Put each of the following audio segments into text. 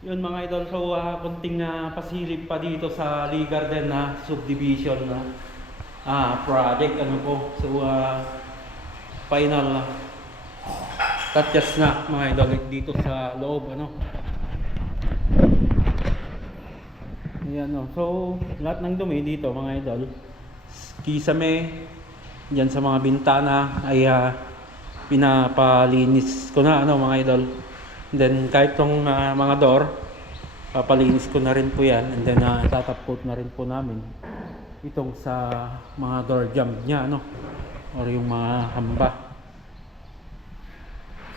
Yun mga idol, so konting pasilip pa dito sa Lee Garden na subdivision na project ano po. So final touches na mga idol dito sa loob ano. Ayan o. So lahat ng dumi dito mga idol, kisame diyan sa mga bintana ay pinapalinis ko na ano mga idol. Then kahit tong mga door, papalinis ko na rin po yan. And then tatap coat na rin po namin itong sa mga door jamb nya ano, or yung mga hamba.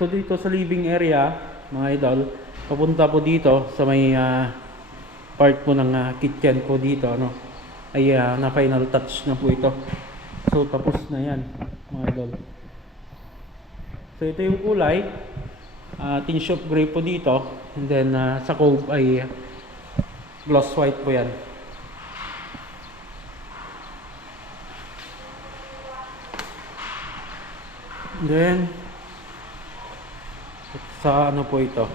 So dito sa living area mga idol, papunta po dito sa may part po ng kitchen po dito ano, ay na final touch na po ito. So tapos na yan mga idol. So ito yung kulay, tin shop gray po dito, and then sa cove ay gloss white po yan. And then sa ano po ito,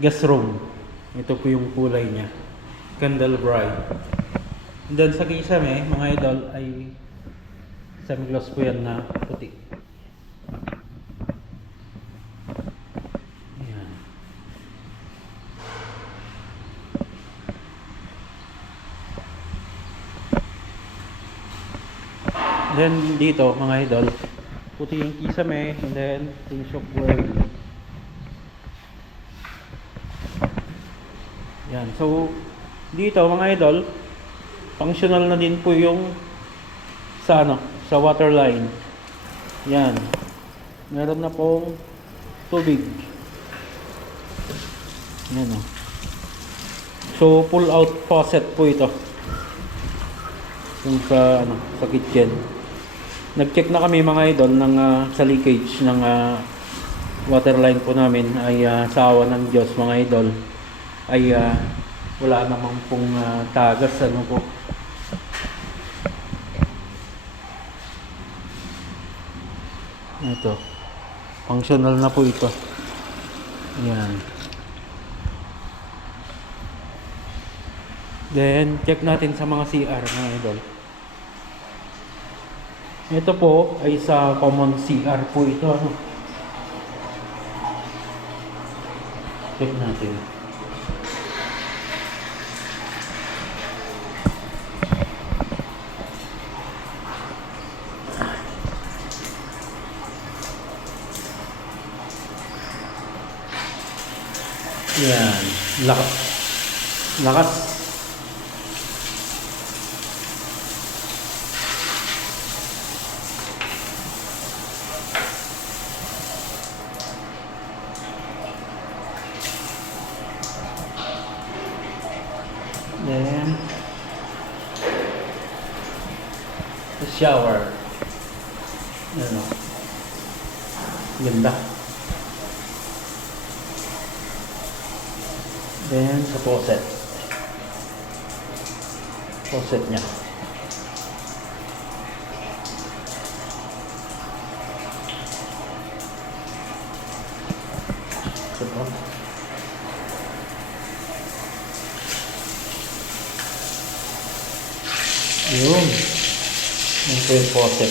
guest room, ito po yung kulay nya, candle bright. And then sa kisame mga idol ay semi-gloss po yan na puti. Ayan. Then dito mga idol, puti yung kisame, and then yung shockwave. Yan. So dito mga idol, functional na din po yung sa ano, sa water line. Yan. Meron na pong tubig. Yan o. So pull out faucet po ito. Yung sa ano, sa kitchen. Nag-check na kami mga idol ng sa leakage ng water line po namin ay sa awa ng Diyos mga idol ay wala namang pong tagas ano po. Ito, functional na po ito. Ayan. Then check natin sa mga CR mga idol. Ito po ay sa common CR po ito ano. Check natin. Yan, lakas. Lakas. Then the shower. Ano? Ganda. Then sa faucet niya. Ito po. Yun. Ito yung faucet.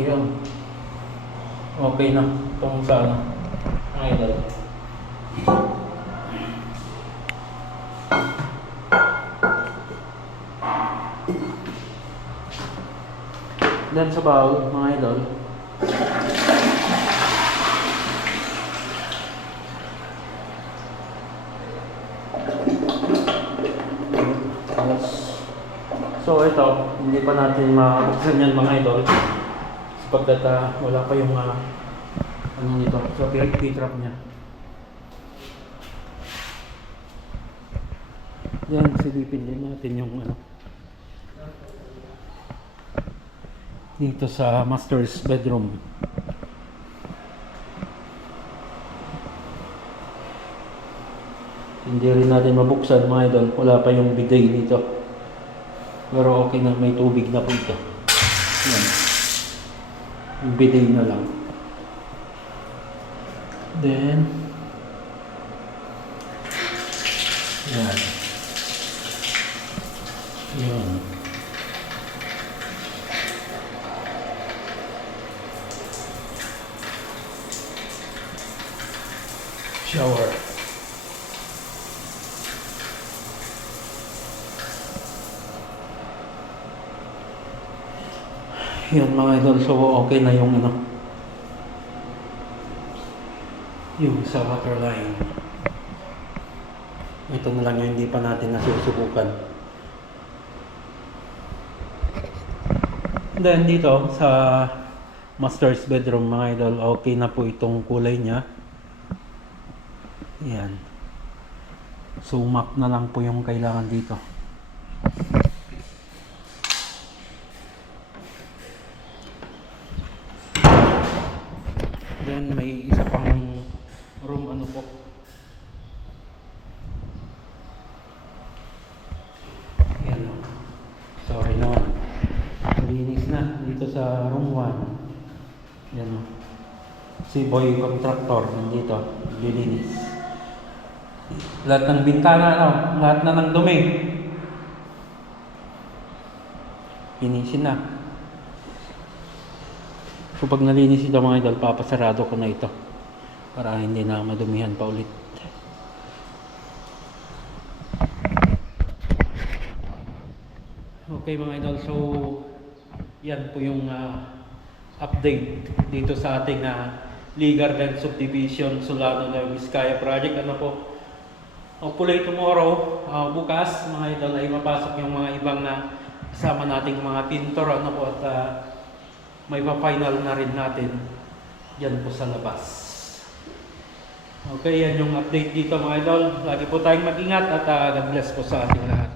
Yun. Okay na itong sa ano, idol. Then sa bowl mga idol, so ito, hindi pa natin mabuksan yan mga idol sapagkat wala pa yung ano nito, so P-trap nya. Yan, silipin din natin yung ano, dito sa master's bedroom. Hindi rin natin mabuksan mga idol, wala pa yung bidet dito. Pero okay na, may tubig na po ito. Yan. Yung bidet na lang. Then, yan. Yan. Shower. Yan mga idol, so okay na yung yung sa water line. Ito na lang yung hindi pa natin nasusubukan. Then dito sa master's bedroom mga idol, okay na po itong kulay niya. Yan. Sumak na lang po yung kailangan dito. Then may isa pang room po. Yan o. Sorry naman. Linis na dito sa room 1. Yan o. Si boy contractor nandito. Lilinis. Lahat ng bintana lahat na ng dumi. Linisin na. So pag nalinis ito mga idol, papasarado ko na ito para hindi na madumihan pa ulit. Okay mga idol, so yan po yung update dito sa ating Lee Garden Subdivision Solano Nueva Vizcaya project. Ano po, hopefully tomorrow, bukas mga idol ay mapasok yung mga ibang kasama nating mga pintor at may pa-final na rin natin yan po sa labas. Okay, yan yung update dito mga idol. Lagi po tayong mag-ingat at God bless po sa ating lahat.